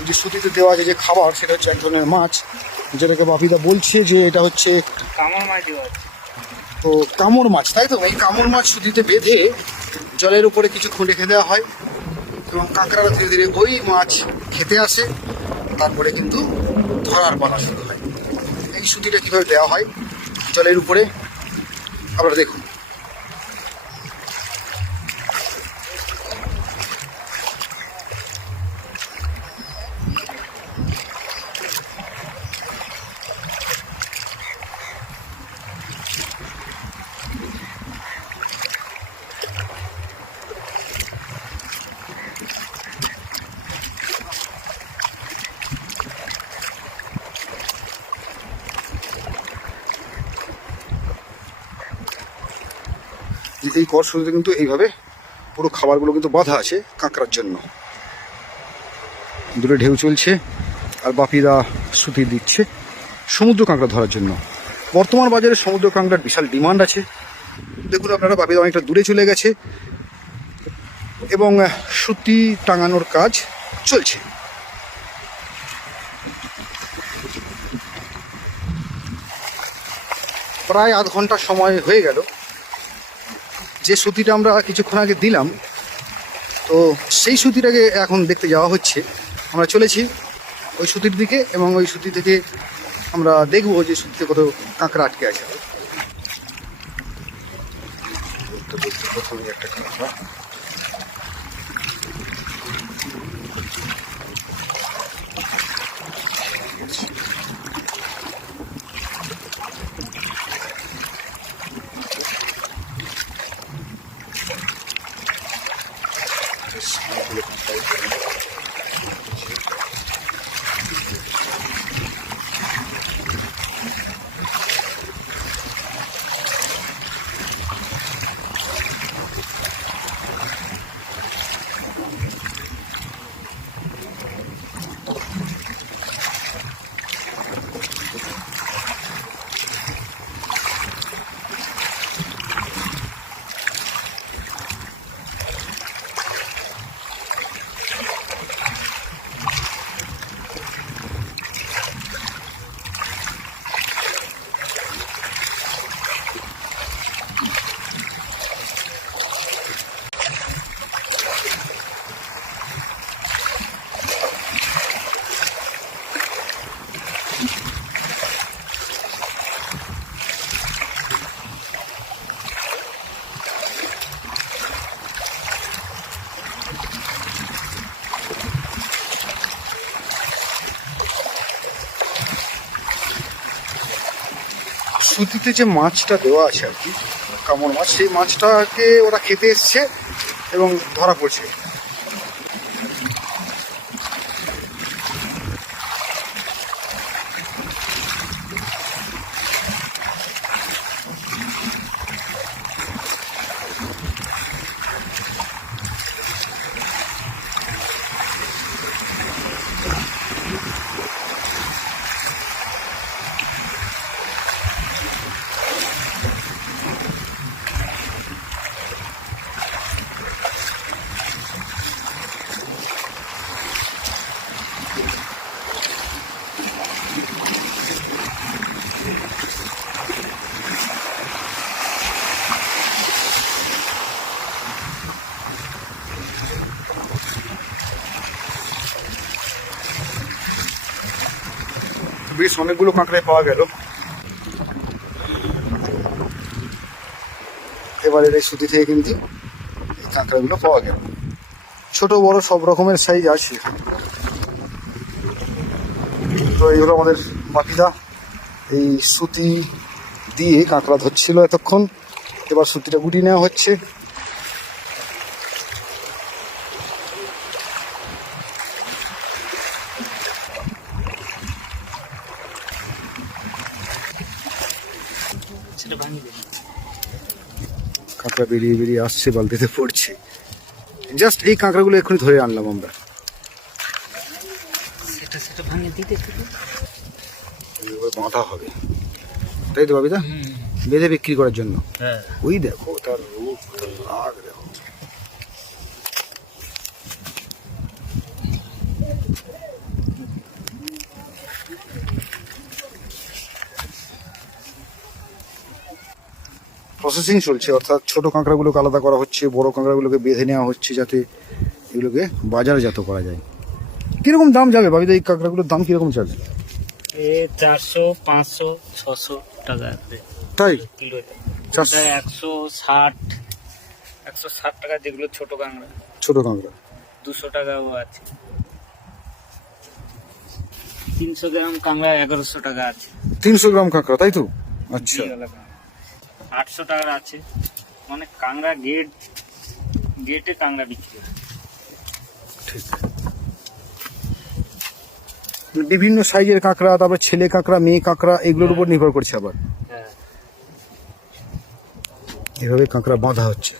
যে সুতিতে দেওয়া আছে যে খাবার সেটা হচ্ছে এক ধরনের মাছ যেটাকে বাপিদা বলছে যে এটা হচ্ছে কামড় মাছ দেওয়া তো কামড় মাছ তাই তো? এই কামড় মাছ সুতিতে বেঁধে জলের উপরে কিছুক্ষণ রেখে দেওয়া হয় এবং কাঁকড়ারা ধীরে ধীরে ওই মাছ খেতে আসে তারপরে কিন্তু ধরার পালা শুরু হয় এই সুতিটা কীভাবে দেওয়া হয়? জলের উপরে। আপনারা দেখুন। যে এই কর সুতিতে কিন্তু এইভাবে পুরো খাবারগুলো কিন্তু বাঁধা আছে কাঁকড়ার জন্য। দূরে ঢেউ চলছে, আর বাপিরা সুতি দিচ্ছে সমুদ্র কাঁকড়া ধরার জন্য। বর্তমান বাজারে সমুদ্র কাঁকড়ার বিশাল ডিমান্ড আছে। দেখুন আপনারা বাপিরা অনেকটা দূরে চলে গেছে এবং সুতি টাঙানোর কাজ চলছে। প্রায় আধ ঘণ্টা সময় হয়ে গেল। যে সুতিটা আমরা কিছুক্ষণ আগে দিলাম, তো সেই সুতিটাকে এখন দেখতে যাওয়া হচ্ছে। আমরা চলেছি ওই সুতির দিকে এবং ওই সুতি থেকে আমরা দেখব যে সুতিতে কত কাঁকড়া আটকে আছে। একটা কাঁকড়া। বেশ অনেকগুলো সুতিতে যে মাছটা দেওয়া আছে আর কি, কামড় মাছ, সেই মাছটাকে ওরা খেতে এসছে এবং ধরা পড়ছে। বেশ অনেকগুলো কাঁকড়াই পাওয়া গেল। এবারে এই সুতি থেকে কিন্তু এই কাঁকড়াগুলো পাওয়া গেল। ছোট, বড় সব রকমের সাইজ আছে। তো এই হলো আমাদের বাকিদা এই সুতি দিয়ে কাঁকড়া ধরছিল এতক্ষণ। এবার সুতিটা গুটিয়ে নেওয়া হচ্ছে। কাঁকড়া বেরিয়ে বেরিয়ে আসছে বালতিতে পড়ছে। জাস্ট এই কাঁকড়াগুলো এক্ষুনি ধরে আনলাম আমরা। সেটা সেটা ভাঙিয়ে দিতে বাঁধা হবে। তাই তো বাবিদা বেঁধে বিক্রি করার জন্য? হ্যাঁ। ওই দেখো তার রূপ তার রাগ দেখো। প্রসেসিং চলছে অর্থাৎ ছোট কাঁকড়াগুলোকে আলাদা করা হচ্ছে বড় কাঁকড়াগুলোকে বেঁধে নেওয়া হচ্ছে যাতে এগুলোকে বাজারজাত করা যায়। কীরকম দাম যাবে বাবিদা এই কাঁকড়াগুলোর দাম কীরকম যাবে? এ চারশো পাঁচশো ছশো টাকা তাই? একশো ষাট একশো ষাট টাকা যেগুলো ছোট কাঁকড়া। ছোট কাঁকড়া। দুশো টাকাও আছে। তিনশো গ্রাম কাঁকড়া এগারোশো টাকা আছে। তিনশো গ্রাম কাঁকড়া তাই তো? আচ্ছা। আটশো টাকার আছে। মানে কাঁকড়া গেট গেটে কাঁকড়া বিক্রি হয়। ঠিক। বিভিন্ন সাইজের কাঁকড়া তারপর ছেলে কাঁকড়া মেয়ে কাঁকড়া এগুলোর উপর নির্ভর করছে আবার। হ্যাঁ। এভাবে কাঁকড়া বাঁধা হচ্ছে।